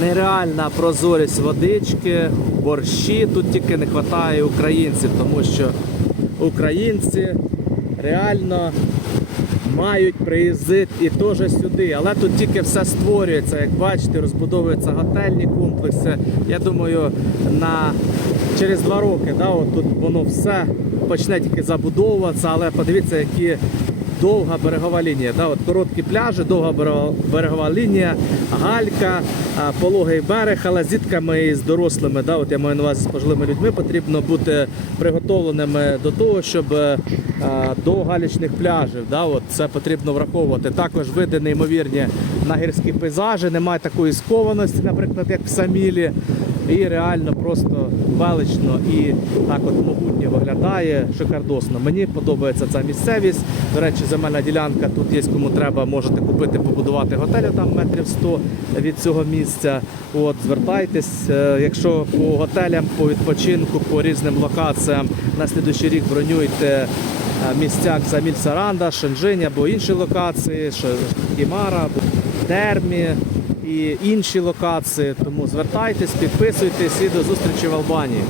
нереальна прозорість водички, борщі. Тут тільки не вистачає українців, тому що українці реально мають приїздити і теж сюди. Але тут тільки все створюється. Як бачите, розбудовуються готельні комплекси. Я думаю, на через два роки да, от тут воно все почне тільки забудовуватися, але подивіться, які довга берегова лінія. Да, от короткі пляжі, довга берегова- лінія, галька, пологий берег, але з дітками і з дорослими, да, от я маю на увазі з пожилими людьми, потрібно бути приготовленими до того, щоб е, до галічних пляжів. Да, от це потрібно враховувати. Також види неймовірні на гірські пейзажі, немає такої скованості, наприклад, як в Самілі. І реально просто велично і так от могутньо виглядає шикардосно. Мені подобається ця місцевість. До речі, земельна ділянка тут є, кому треба, можете купити, побудувати готель там метрів 100 від цього місця. От звертайтесь. Е, Якщо по готелям, по відпочинку, по різним локаціям на слідуючий рік бронюйте е, місця Ксаміль Саміль Саранда, Шенжинь або інші локації, Кімара, Дермі і інші локації. Тому звертайтесь, підписуйтесь і до зустрічі в Албанії.